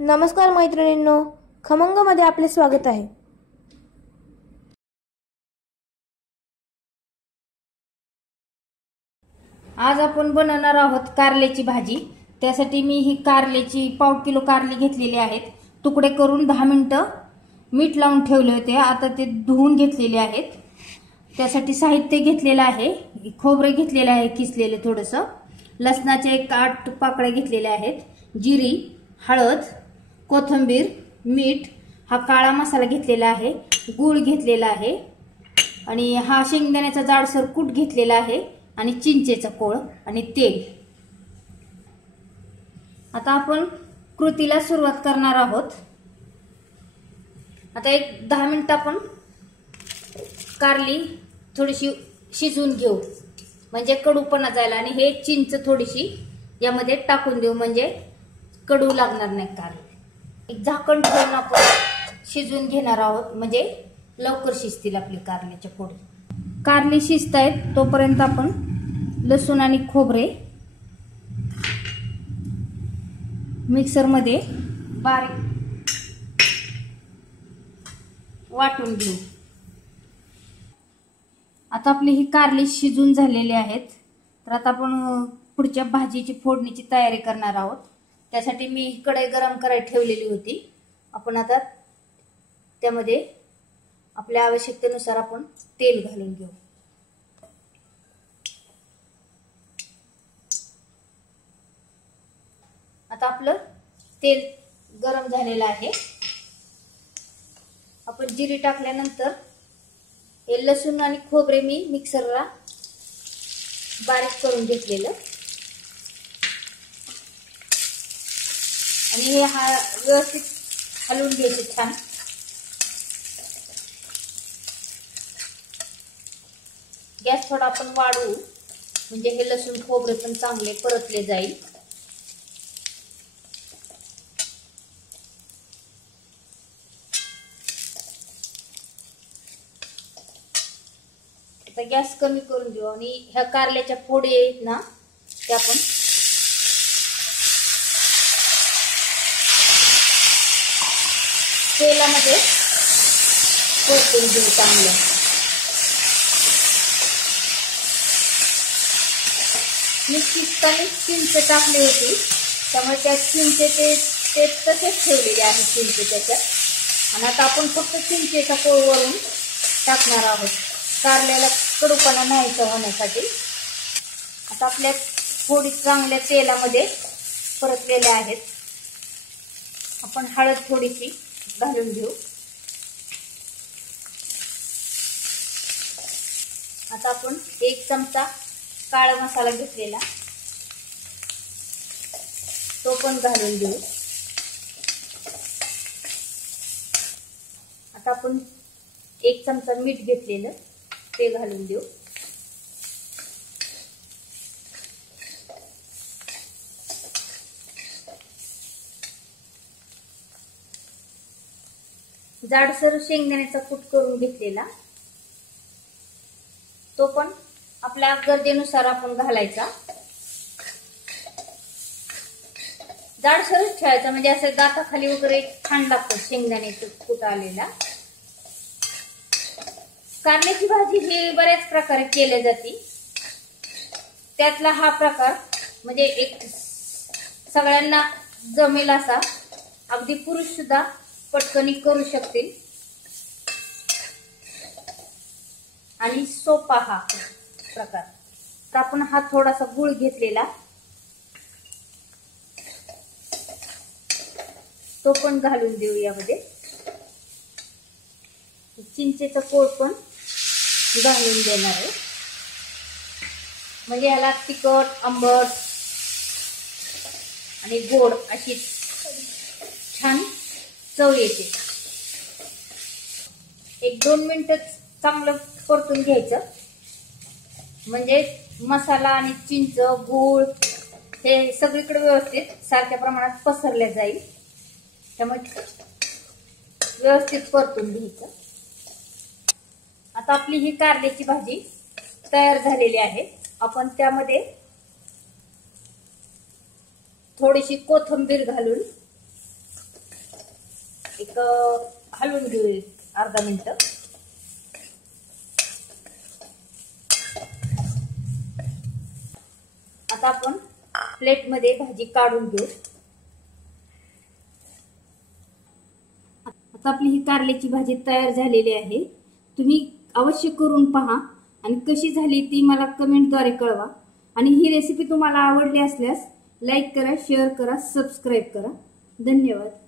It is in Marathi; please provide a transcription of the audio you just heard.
नमस्कार मैत्रिणींनो, खमंगमध्ये आपले स्वागत आहे। आज आपण बनवणार आहोत कारल्याची भाजी। त्यासाठी मी ही कारल्याची पाव किलो कारली घेतलेली आहेत। तुकडे करून 10 मिनिटं मीठ लावून ठेवले होते। आता ते धुवून घेतलेले आहेत। त्यासाठी साहित्य घेतलेले आहे, खोबरे घेतलेले आहे किसलेले थोडंसं, लसणाचे 8 पाकळ्या घेतलेल्या आहेत, जिरी, हळद, कोथिंबीर, मीठ, हा काळा मसाला घेतलेला आहे, गूळ घेतलेला आहे आणि हा शेंगदाण्याचा जाडसर कूट घेतलेला आहे आणि चिंचेचा कोळ आणि तेल। आता आपण कृतीला सुरुवात करणार आहोत। आता एक 10 मिनिट आपण कारली थोडीशी शिजवून घेऊ, म्हणजे कडूपणा जायला, आणि हे चिंच थोडीशी यामध्ये टाकून देऊ, म्हणजे कडू लागणार नाही कारली। एक झाकण ठेवून आपण शिजवून घेणार आहोत, म्हणजे लवकर शिजतील आपली कारल्याच्या फोडी। कारली शिजतायत तोपर्यंत आपण लसूण आणि खोबरे मिक्सर मध्ये बारीक वाटून घेऊ। आता आपली ही कारली शिजून झालेली आहेत। तर आता आपण पुढच्या भाजीची फोडणीची तयारी करणार आहोत। त्यासाठी मी कढई गरम करायला ठेवलेली होती। आपण आता त्यामध्ये आपल्या आवश्यकतेनुसार आपण तेल घालून घेऊ। आता आपलं तेल गरम झालेलं आहे। आपण जिरी टाकल्यानंतर हे लसूण आणि खोबरे मी मिक्सरला बारीक करून घेतलेलं, आणि हे व्यवस्थित हलवून घ्यायचं छान। गॅस थोडा आपण वाढवू, म्हणजे हे लसूण खोबरे पण चांगले परतले जाईल। आता गॅस कमी करून देऊ, आणि ह्या कारल्याच्या फोडी आहेत ना, त्या आपण तेलामध्ये परतून घेऊ चांगलं। मी शिजताना चिंच टाकली होती, त्यामुळे त्या चिंचेचे ते तसेच ठेवलेले आहे चिंच त्याच्यात, आणि आता आपण फक्त चिंचेचा कोळ वरून टाकणार आहोत, कारल्याला कडूपणा नाहीसा होण्यासाठी। आता आपल्या फोडी चांगल्या तेलामध्ये परतलेल्या आहेत। आपण हळद थोडीशी घालून घेऊ। आता आपण 1 चमचा काळा मसाला घेतलेला, तो पण घालून घेऊ। आता आपण 1 चमचा मीठ घेतलेलं, ते घालून देऊ। जाडसर शेंगदाण्याचा कूट करून घेतलेला, तो पण आपल्या गरजेनुसार आपण घालायचा। जाडसरच ठेवायचा, म्हणजे असं दाताखाली वगैरे छान लागतं शेंगदाण्याचं कूट आलेला। कारल्याची भाजी ही बऱ्याच प्रकारे केली जाते, त्यातला हा प्रकार म्हणजे एक सगळ्यांना जमेल असा, अगदी पुरुष सुद्धा पटकन करू शकतील, आणि सोपा हा प्रकार। तर आपण हा थोडासा गूळ घेतलेला, तो पण घालून देऊ यामध्ये। चिंचेचा कोळ पण घालून देणार आहे, म्हणजे याला तिखट, आंबट आणि गोड अशी छान चव येते। 1-2 मिनिटं चांगलं परतून घ्यायचं, म्हणजे मसाला आणि चिंच, गूळ हे सगळीकडे व्यवस्थित सारख्या प्रमाणात पसरले जाईल, त्यामुळे व्यवस्थित परतून घ्यायचं। आता आपली ही कारल्याची भाजी तयार झालेली आहे। आपण त्यामध्ये थोडीशी कोथिंबीर घालून एक हलवून घेऊ अर्धा मिनिट. आता आपण प्लेटमध्ये भाजी काढून घेऊ. आता आपली ही कारल्याची भाजी तयार झालेली आहे. तुम्ही अवश्य करून पहा आणि कशी झाली ती मला कमेंटद्वारे कळवा. आणि ही रेसिपी तुम्हाला आवडली असल्यास लाईक करा, शेअर करा, सबस्क्राईब करा. धन्यवाद.